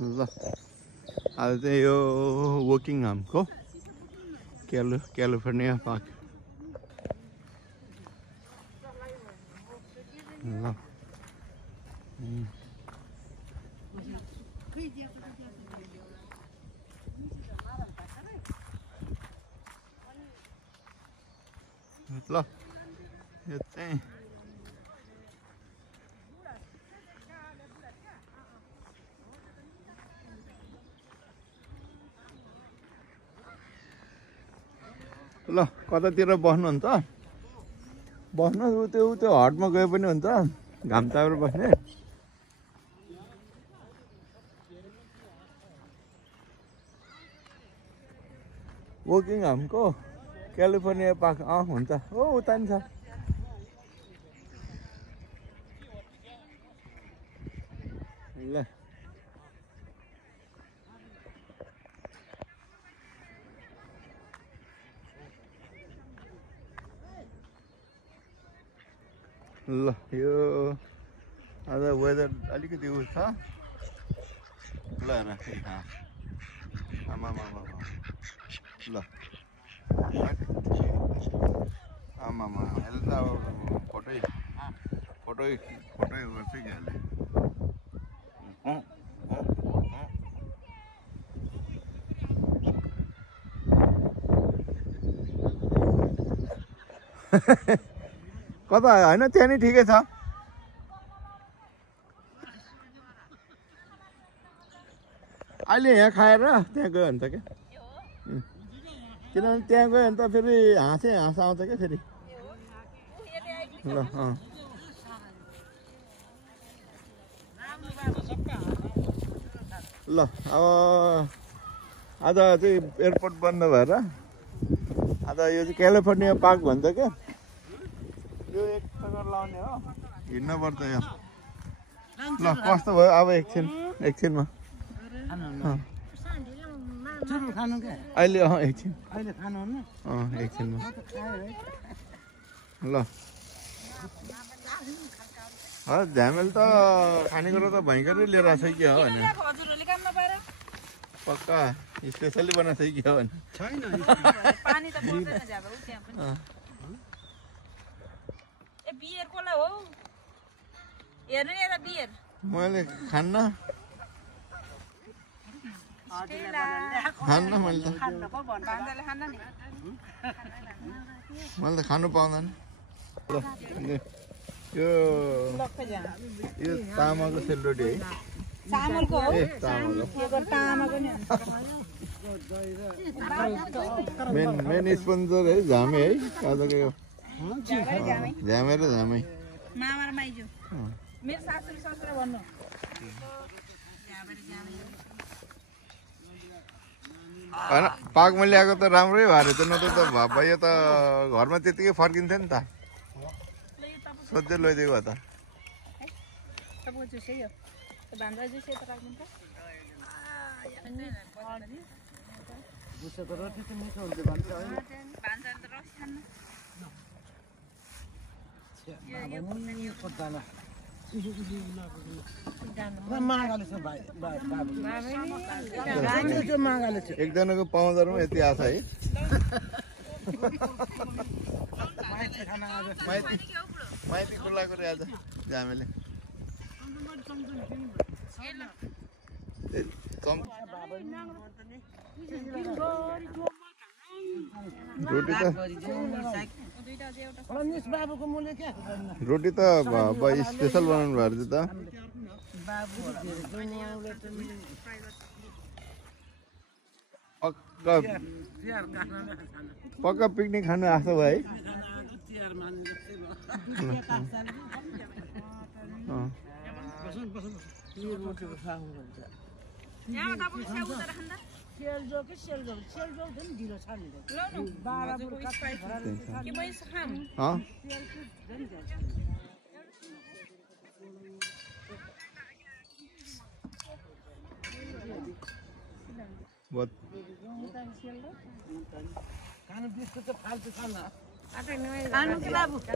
ल आज चाहिँ यो वकिङहामको क्यालिफोर्निया पार्क ल ल यो चाहिँ ल कतातिर बस्नुहुन्छ बस्नु त्यो हटमा गए पनि हुन्छ घाम तापेर बस्ने वकिङहामको क्यालिफोर्निया पार्क हुन्छ हो उता नि छ ल ल यो आज वेदर अलिकति उ छ ल आमा ल आमामा अहिले त अब फोटै गर्छ कि अहिले कता होइन त्यहाँ नि ठिकै छ अहिले यहाँ खाएर त्यहाँ गयो भने त क्या किनभने त्यहाँ गयो भने त फेरि हाँस आउँछ क्या फेरि ल ल अब आज चाहिँ एयरपोर्ट बन्द भएर आज यो चाहिँ क्यालिफोर्निया पार्क भन्छ क्या यो एक चक्कर लाउने हो हिँड्नु पर्छ यो ल कस्तो भयो अब एकछिनमा अहिले एकछिनमा ल झ्यामेल त खानेकुरा त भयङ्करै लिएर आएको छ कि हो भने पक्का स्पेसली बनाएको छ कि हो भने मैले खान्न मैले त खानु पाउँदैन यो तामाको सेलरोटी है मेन स्पोन्सर है झामे है आजको यो झामे र झामै होइन पार्कमा ल्याएको त राम्रै भएर त न त भयो त घरमा त्यतिकै फर्किन्थ्यो नि त सोध्दै लैदिएको भए त एकजनाको पाउँदरमा यति आशा है माइती खुल्लाको रे आज झ्यामेले रोटी त स्पेसल बनाउनु भएको थियो त पक्का पिकनिक खानु आएको भयो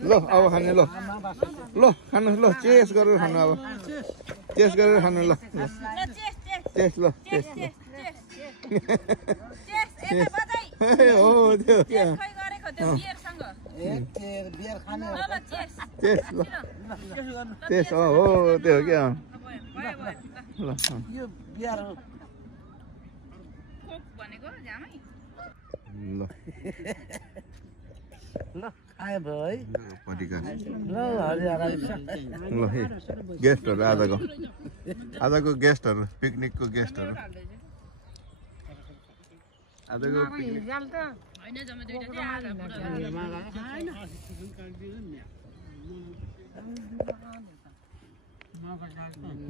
ल अब खाने ल खानु ल चेस गरेर खानु अब चेस गरेर खानु ल टेस्ट ल चेस चेस चेस चेस एता बजाई हो त्यो चेस खै गरेको त्यो बियरसँग बियर खाने ल ल चेस टेस्ट ल टेस्ट हो त्यो क्या भयो भयो ल यो बियर कोक भनेको जामै ल ल खाए भयो है पटिका ल हरिहरा ल गेस्टहरू आजको गेस्टहरू पिकनिकको गेस्टहरू आजको पिकनिक हैन जम्मा दुईटा चाहिँ आधा पुरा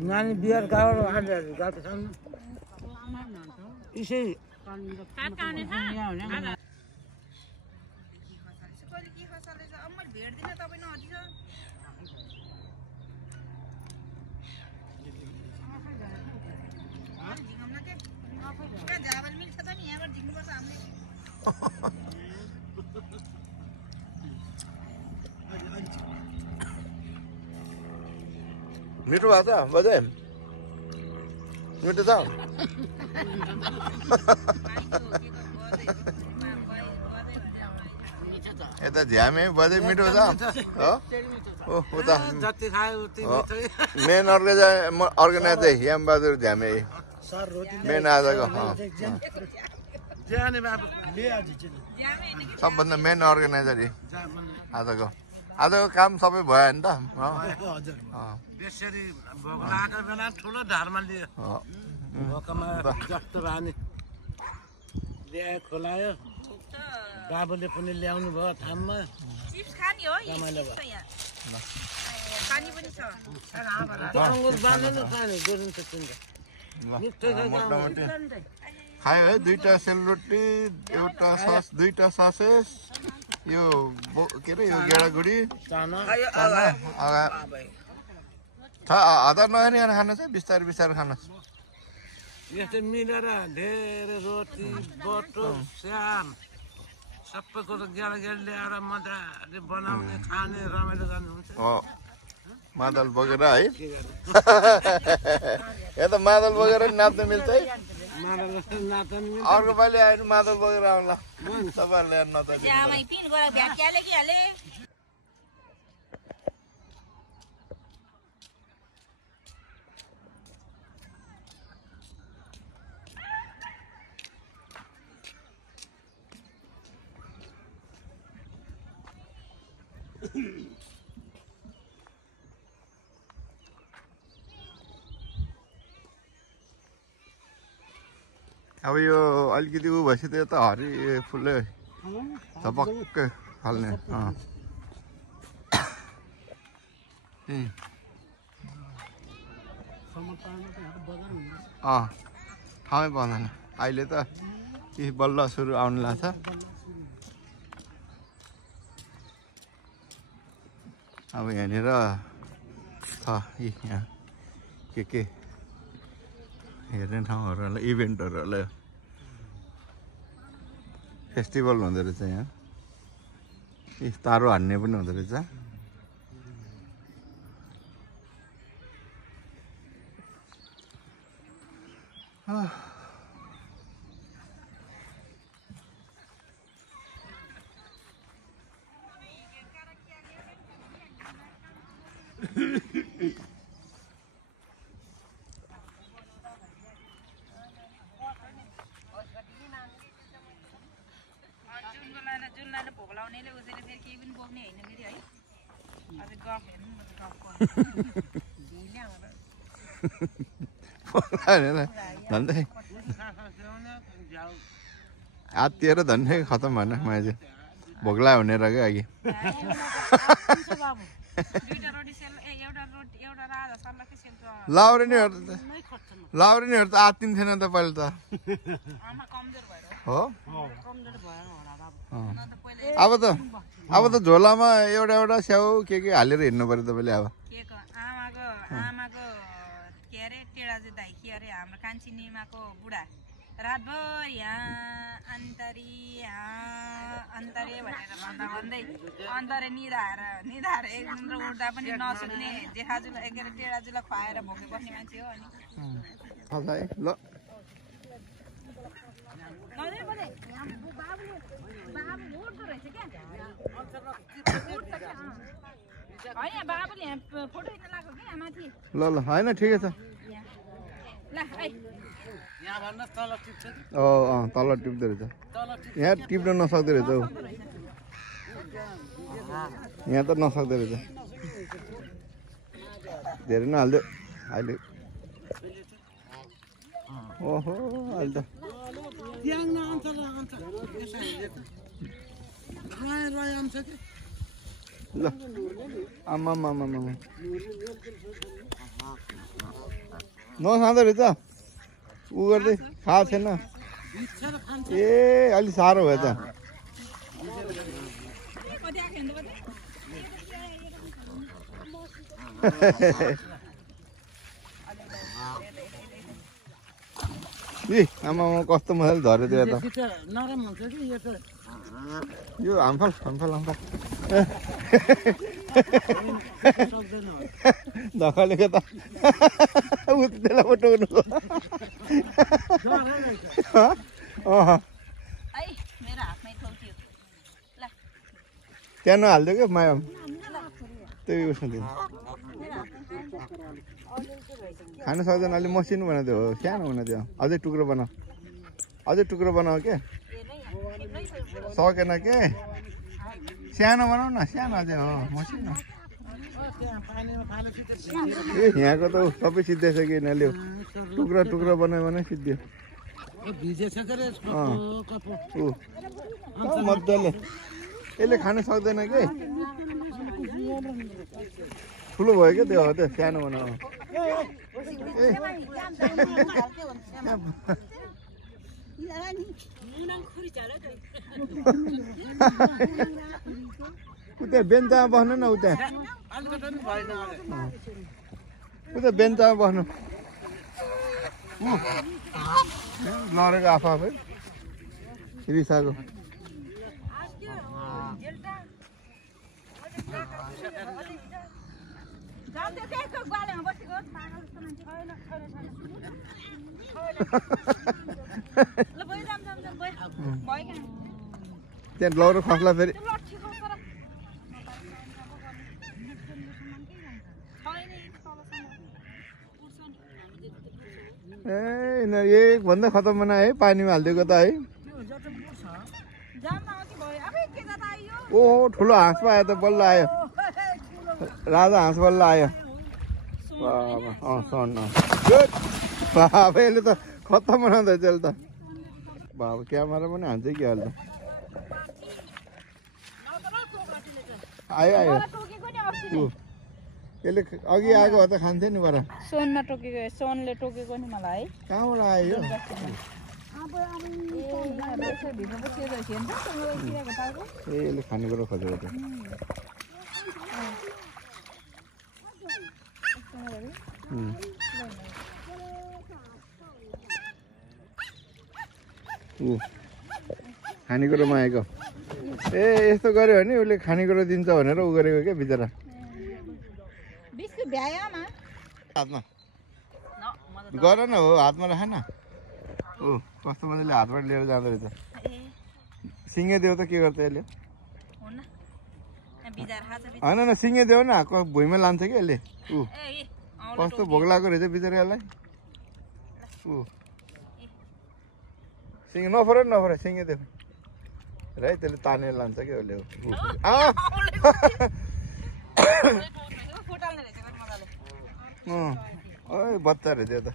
नानी बियर खाएर हालेर गएको छन् यसै काट्काउने छ आधा कहिले के खसाले छ अब मैले भेट्दिन तपाईँ नहटी छ झिङ्गाउन के कहाँ झाबल मिल्छ त नि यहाँबाट झिङ्नुपर्छ हामीले मिठो भएको छ बजे मिठो छ यता झ्यामे बजे मिठो छ हो ओ उता जति खायो उति मिठै मेन अर्गनाइजर हेमबहादुर झ्यामे मेन आजको जाने बाबु सबभन्दा मेन अर्गनाइजर आजको काम सबै भयो नि त बेसरी भोक लागेको बेला ठुलो धारमा लियो भोकमा जस्तो रानी ल्यायो खोलायो बाबुले पनि ल्याउनु भयो थाममा चिप्स खाने हो चिप्स छ यहाँ पानी पनि छ अङ्गुर बाँध्नु खाने गोरुन्छ तिनले मिठो खायो है दुईटा सेलरोटी एउटा सस दुईटा ससेस यो के अरे यो गेडागुडी हतार नहेरी खानुहोस् है बिस्तारै बिस्तारै खानुहोस् यस्तै मिलेर धेरै रोटी बटो स्याम सबै कुरो गेडा गेडी ल्याएर मजाले बनाउने खाने रमाइलो गर्नुहुन्छ मादल बोकेर है यता मादल बोकेर नाच्न मिल्छ है अर्को पालि आएर मादल बोकेर आउला तपाईँहरूले हेर्न त जामै पिन गएर भ्याक्याले कि हाले अब यो अलिकति उ भएपछि त यता हरि फुलै झपक्कै फाल्ने ठाउँै पाउँदैन अहिले त यी बल्ल सुरु आउनु लाग्छ अब यहाँनिर छ यहाँ के हेर्ने ठाउँहरूलाई इभेन्टहरूलाई फेस्टिभल हुँदो रहेछ यहाँ तारो हान्ने पनि हुँदो रहेछ जुनलाई भोक लाउनेले उसैले फेरि केही पनि बोक्ने होइन फेरि है अझै गफ हेर्नु न झन्डै आत्तिएर झन्डै खतम भएन मैले भोग्ला हुने र क्या अघि लाउरेनीहरू त आत्तिन्थेन त पहिले त हो अब त झोलामा एउटा एउटा स्याउ के हालेर हिँड्नु पर्यो तपाईँले अब आमाको के अरे टेडा दाइ के अरे हाम्रो कान्छी निमाको बुढा रातभर यहाँ अन्तरे भनेर भन्दा भन्दै अन्तरे निधाएर एकदिन उठ्दा पनि नसुत्ने जेठाजुलाई के अरे टेढाजुलाई खुवाएर भोकै बस्ने मान्छे हो अनि ल ल ल होइन ठिकै छ तल टिप्दो रहेछ यहाँ टिप्न नसक्दो रहेछ हौ यहाँ त नसक्दो रहेछ धेरै नहाल्दै अहिले ओहो अहिले त ल आमा नखाँदो रहेछ उ गर्दै खाएको छैन ए अलि साह्रो भयो त आमा कस्तो मजाले झऱ्यो त्यो त यो हामफाल धकालेको त त्यसलाई पठाउनु त्यहाँ नहालिदियो क्या माया त्यही उसमा दिनु खानु सक्दैन अलि मसिनो बनाइदियो हो सानो बनाइदियो अझै टुक्रो बनाऊ के सकेन के सानो बनाऊ न सानो अझै हो मसिनो ए यहाँको त सबै सिद्धिएछ कि यिनीहरूले टुक्रा बनायो भने सिद्धियो मजाले यसले खानु सक्दैन कि ठुलो भयो क्या त्यो हो त्यो सानो बनाऊ उता बेन्चामा बस्नु न उता बेन्चामा बस्नु लडेको आफै रिसाको त्यहाँ लौरो खस्ला फेरि ए एकभन्दा खतम बनायो है पानीमा हालिदिएको त है ओहो ठुलो हाँस पो आयो त बल्ल आयो राजा हाँस बल्ल आयो बाबा यसले त खतम बनाउँदैछ यसले त बाबा क्यामेरा पनि हान्छ कि अहिले आयो यसले अघि आएको भए त खान्थ्यो नि बरा सोनमा टोकेको सोनले टोकेको नि मलाई है कहाँबाट आयो यसले खानेकुरो खोजेको त खानेकुरो मागेको ए यस्तो गर्यो भने उसले खानेकुरो दिन्छ भनेर उ गरेको क्या बिचरा हातमा गर न हो हातमा राख न ऊ कस्तो मजाले हातबाट लिएर जाँदो रहेछ सिङ्गे देऊ त के गर्छ यसले होइन न सिङ्गे देऊ न भुइँमा लान्छ कि यसले ऊ कस्तो भोग लागेको रहेछ बिचरा यसलाई ऊ सिङ्गे नफरे सिङ्गे देऊ र है त्यसले तानेर लान्छ कि उसले बच्चा रहेछ त्यो त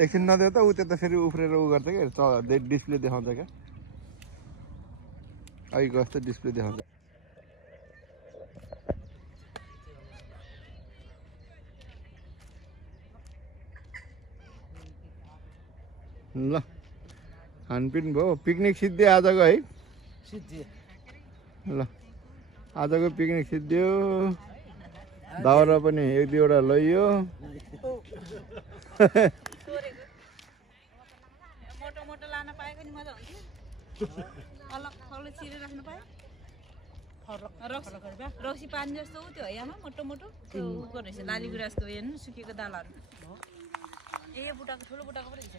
एकछिन नदेऊ त ऊ त्यो त फेरि उफ्रेर उ गर्छ क्या डिस्प्ले देखाउँछ क्या अघिको जस्तो डिस्प्ले देखाउँछ ल खानपिन भयो पिकनिक सिद्धियो आजको है ल आजको पिकनिक सिद्धियो दाउरा पनि एक दुईवटा लैयो मोटो मोटो लान पाएको नि मजा हुन्थ्यो अलग अलग चिरेर राख्नु पायो रक्सी पानी जस्तो उ त्यो हैयामा मोटो मोटो त्यो उ रहेछ लाली गुराँसको हेर्नु सुकेको दालहरू ए बुटाको ठुलो बुटाको पनि रहेछ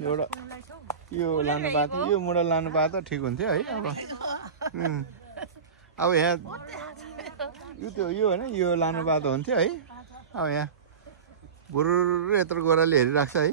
एउटा यो लानु पाएको थियो यो मुडा लानु पाए त ठिक हुन्थ्यो है अब यहाँ यो त्यो यो होइन यो लानु पाए त हुन्थ्यो है अब यहाँ बुरु यत्रो गोराले हेरिराख्छ है